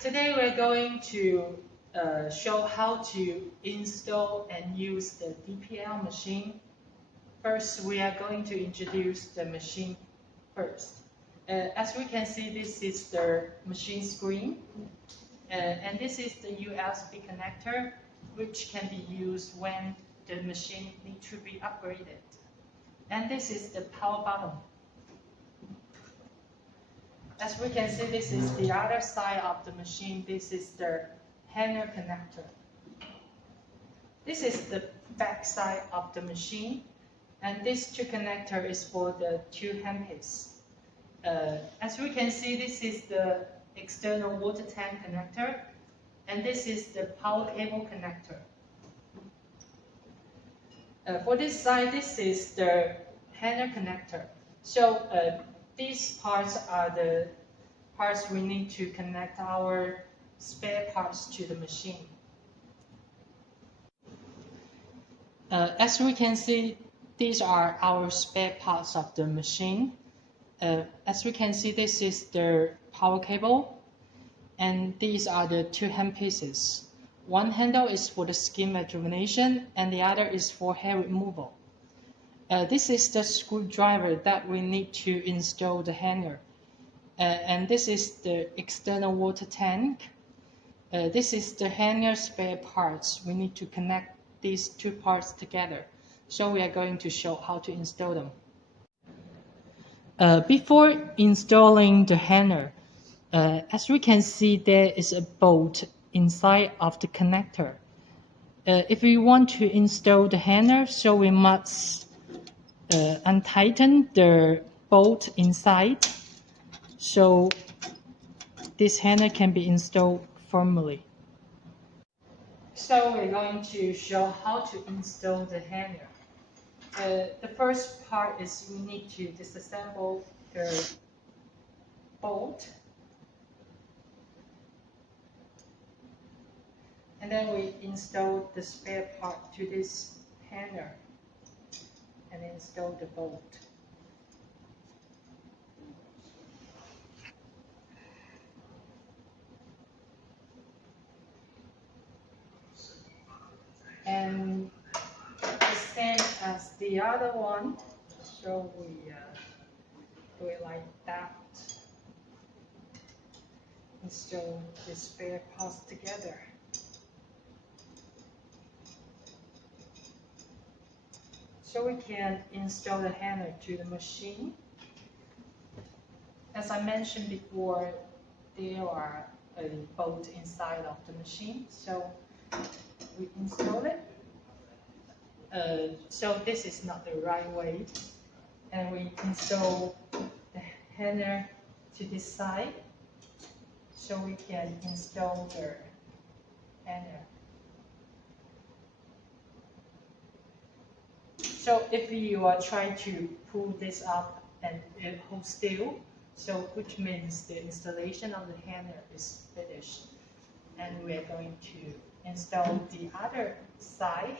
Today we're going to show how to install and use the DPL machine. First, we are going to introduce the machine first. As we can see, this is the machine screen, and this is the USB connector, which can be used when the machine needs to be upgraded. And this is the power button. As we can see, this is the other side of the machine. This is the hanger connector. This is the back side of the machine, and this two connector is for the two handpieces. As we can see, this is the external water tank connector, and this is the power cable connector. For this side, this is the hanger connector. So these parts are the parts we need to connect our spare parts to the machine. As we can see, these are our spare parts of the machine. As we can see, this is the power cable, and these are the two handpieces. One handle is for the skin rejuvenation, and the other is for hair removal. This is the screwdriver that we need to install the hanger. And this is the external water tank. This is the hanger spare parts. We need to connect these two parts together. So we are going to show how to install them. Before installing the hanger, as we can see, there is a bolt inside of the connector. If we want to install the hanger, so we must untighten the bolt inside, so this hanger can be installed firmly. So we're going to show how to install the hanger. The first part is we need to disassemble the bolt, and then we install the spare part to this hanger and install the bolt. And the same as the other one, so we do it like that. Install the spare parts together. So we can install the hanger to the machine. As I mentioned before, there are a bolt inside of the machine, so we install it. So this is not the right way, and we install the hanger to this side, so we can install the hanger. So if you are trying to pull this up and it holds still, so which means the installation of the hanger is finished, and we are going to install the other side.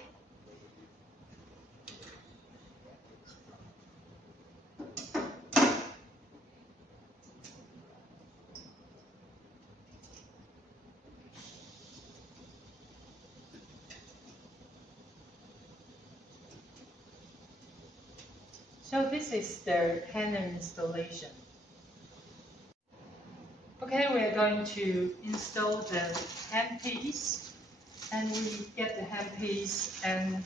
So this is the hanger installation. Okay, we are going to install the handpiece, and we get the handpiece and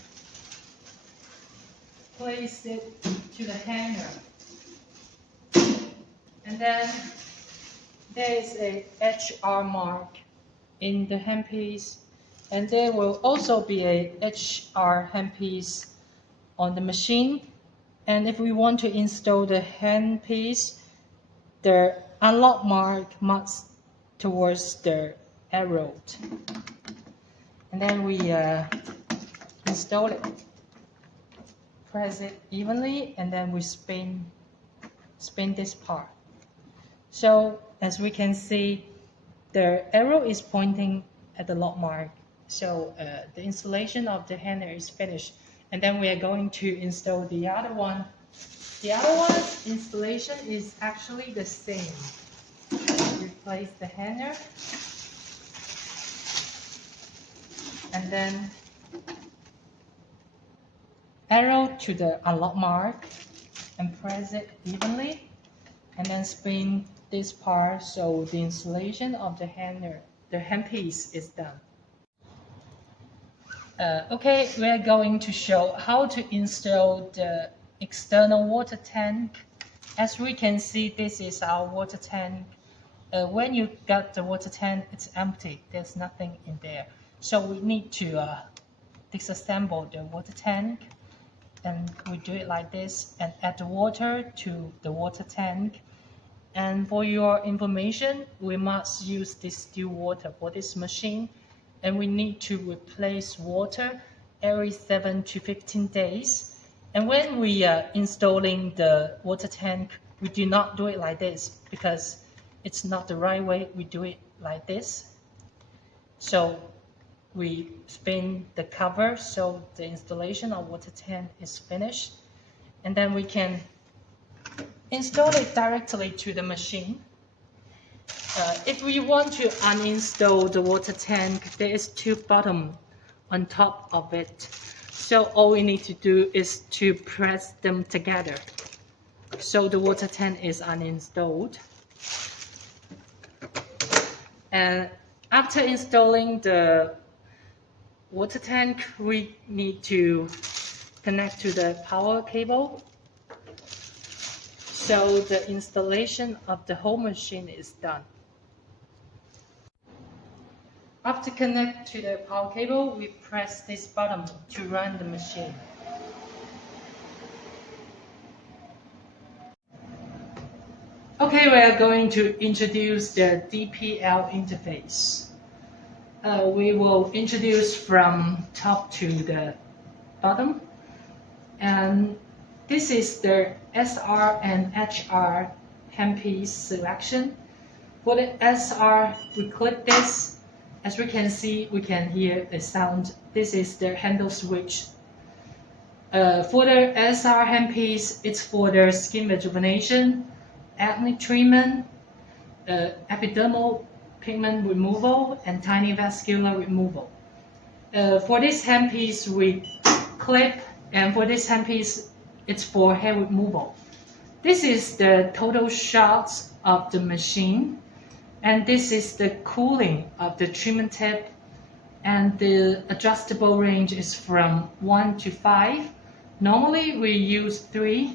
place it to the hanger. And then there is a HR mark in the handpiece, and there will also be a HR handpiece on the machine. And if we want to install the handpiece, the unlock mark must towards the arrow. And then we install it. Press it evenly, and then we spin this part. So as we can see, the arrow is pointing at the lock mark. So the installation of the hanger is finished. And then we are going to install the other one. The other one's installation is actually the same. We place the hanger and then arrow to the unlock mark and press it evenly, and then spin this part so the installation of the handpiece is done. Okay, we are going to show how to install the external water tank. As we can see, this is our water tank. When you got the water tank, it's empty. There's nothing in there. So we need to disassemble the water tank. And we do it like this and add the water to the water tank. And for your information, we must use distilled water for this machine. And we need to replace water every 7 to 15 days. And when we are installing the water tank, we do not do it like this because it's not the right way. We do it like this. So we spin the cover so the installation of water tank is finished. And then we can install it directly to the machine. If we want to uninstall the water tank, there is 2 buttons on top of it. So all we need to do is to press them together. So the water tank is uninstalled. And after installing the water tank, we need to connect to the power cable. So the installation of the whole machine is done. After connect to the power cable, we press this button to run the machine. Okay, we are going to introduce the DPL interface. We will introduce from top to the bottom. And this is the SR and HR handpiece selection. For the SR, we click this. As we can see, we can hear the sound. This is the handle switch. For the SR handpiece, it's for the skin rejuvenation, acne treatment, epidermal pigment removal, and tiny vascular removal. For this handpiece, we clip, and for this handpiece, it's for hair removal. This is the total shots of the machine. And this is the cooling of the treatment tip, and the adjustable range is from 1 to 5. Normally we use 3,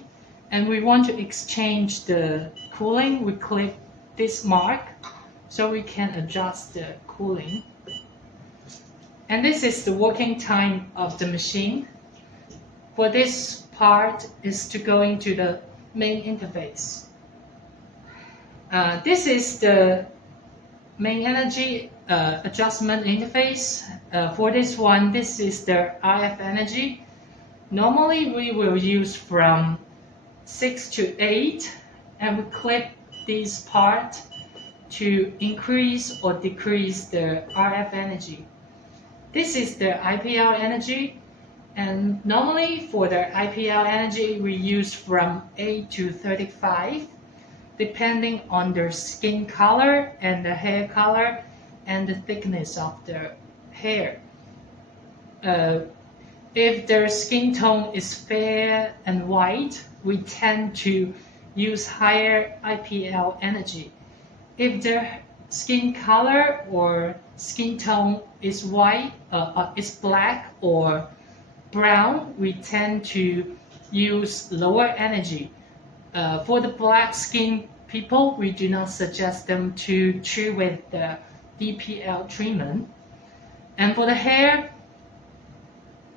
and we want to exchange the cooling. We click this mark so we can adjust the cooling. And this is the working time of the machine. For this part is to go into the main interface. This is the main energy adjustment interface. For this one, this is the RF energy. Normally we will use from 6 to 8, and we clip this part to increase or decrease the RF energy. This is the IPL energy, and normally for the IPL energy we use from 8 to 35. Depending on their skin color and the hair color and the thickness of their hair. If their skin tone is fair and white, we tend to use higher IPL energy. If their skin color or skin tone is white, is black or brown, we tend to use lower energy. For the black skin people, we do not suggest them to treat with the DPL treatment. And for the hair,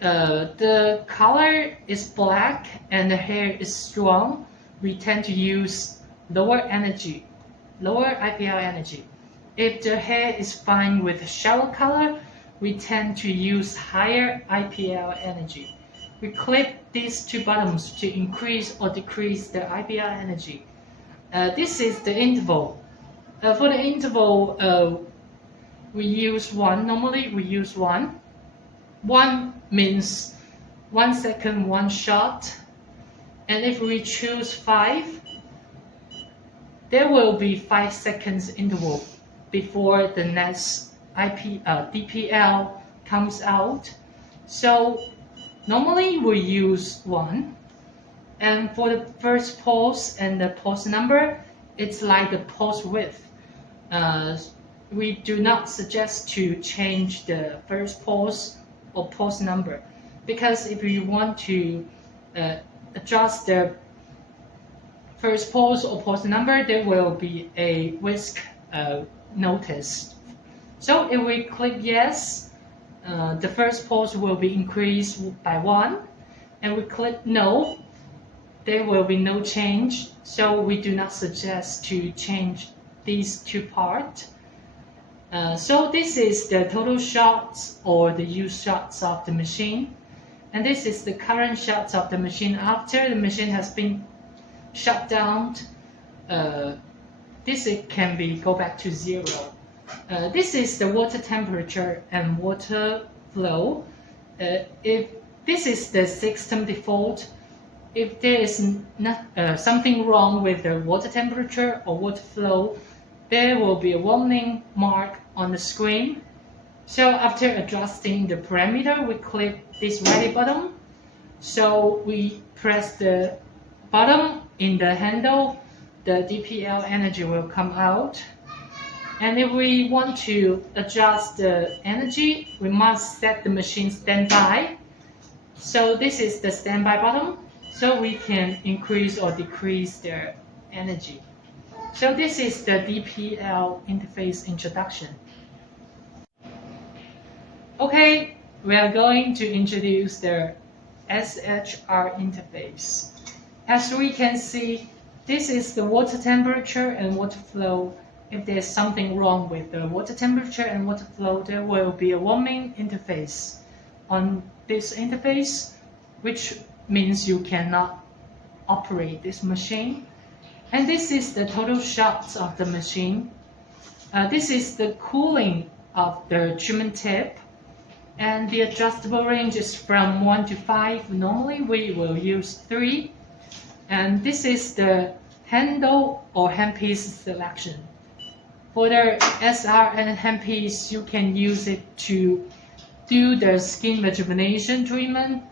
the color is black and the hair is strong, we tend to use lower energy, lower IPL energy. If the hair is fine with shallow color, we tend to use higher IPL energy. We clip these 2 buttons to increase or decrease the IPL energy. This is the interval. For the interval, we use 1. Normally we use 1. 1 means 1 second, 1 shot. And if we choose 5, there will be 5 seconds interval before the next DPL comes out. So normally we use 1. And for the first pulse and the pulse number, it's like the pulse width. We do not suggest to change the first pulse or pulse number, because if you want to adjust the first pulse or pulse number, there will be a whisk notice. So if we click yes, the first pulse will be increased by 1, and we click no, there will be no change. So we do not suggest to change these two parts. So this is the total shots or the use shots of the machine, and this is the current shots of the machine after the machine has been shut down. This can be go back to 0. This is the water temperature and water flow. If this is the system default, if there is not, something wrong with the water temperature or water flow, there will be a warning mark on the screen. So after adjusting the parameter, we click this ready button. So we press the button in the handle, the DPL energy will come out. And if we want to adjust the energy, we must set the machine standby. So this is the standby button, so we can increase or decrease the energy. So this is the DPL interface introduction. Okay, we are going to introduce the SHR interface. As we can see, this is the water temperature and water flow. If there's something wrong with the water temperature and water flow, there will be a warning interface on this interface, which means you cannot operate this machine. And this is the total shots of the machine. This is the cooling of the treatment tip, and the adjustable range is from 1 to 5. Normally we will use 3. And this is the handle or handpiece selection. For the SR and handpiece, you can use it to do the skin rejuvenation treatment,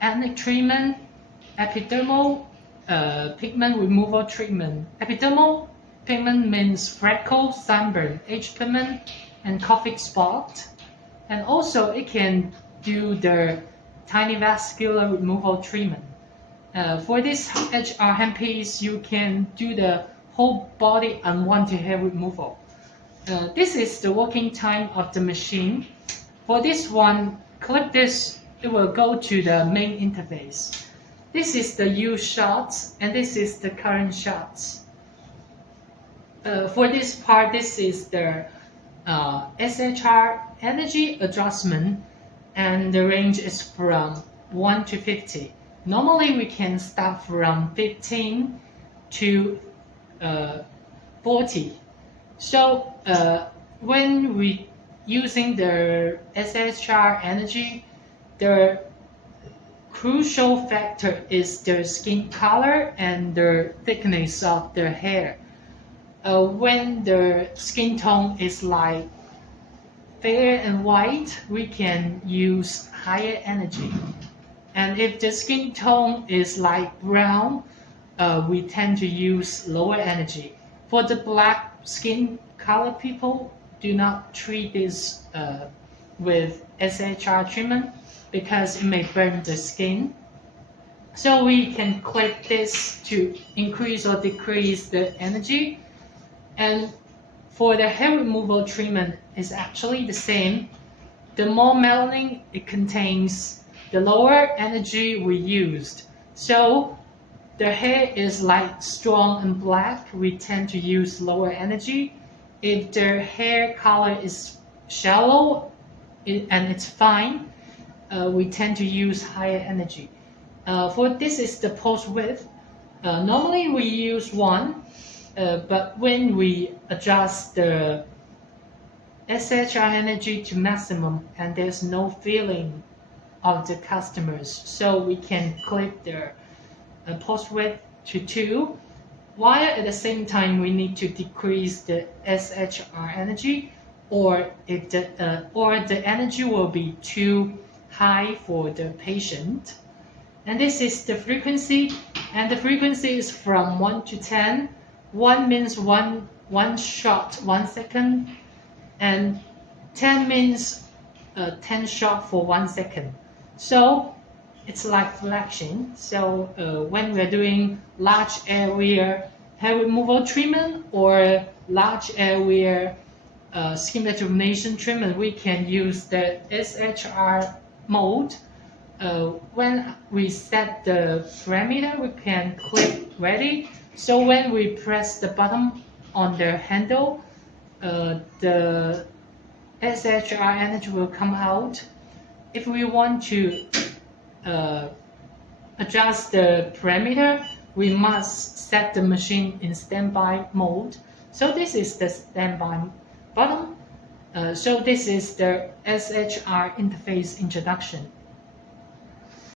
acne treatment, epidermal pigment removal treatment. Epidermal pigment means freckle, sunburn, age pigment, and coffee spot. And also it can do the tiny vascular removal treatment. For this HR handpiece, you can do the whole body unwanted hair removal. This is the working time of the machine. For this one, click this, it will go to the main interface. This is the use shots, and this is the current shots. For this part, this is the SHR energy adjustment, and the range is from 1 to 50. Normally we can start from 15 to 40. So when we using the SHR energy, the crucial factor is the skin color and the thickness of the hair. When the skin tone is like fair and white, we can use higher energy. And if the skin tone is like brown, we tend to use lower energy. For the black skin color people, do not treat this with SHR treatment because it may burn the skin. So we can click this to increase or decrease the energy. And for the hair removal treatment, is actually the same. The more melanin it contains, the lower energy we used. So the hair is like strong and black, we tend to use lower energy. If the hair color is shallow and it's fine, we tend to use higher energy. For this is the pulse width. Normally we use 1, but when we adjust the SHR energy to maximum and there's no feeling of the customers, so we can click the pulse width to 2, while at the same time we need to decrease the SHR energy. or if the energy will be too high for the patient. And this is the frequency, and the frequency is from 1 to 10. 1 means one shot 1 second, and 10 means 10 shot for 1 second. So it's like flashing. So when we're doing large area hair removal treatment or large area skin rejuvenation treatment, we can use the SHR mode. When we set the parameter, we can click ready. So when we press the button on the handle, the SHR energy will come out. If we want to adjust the parameter, we must set the machine in standby mode. So this is the standby button. So this is the SHR interface introduction.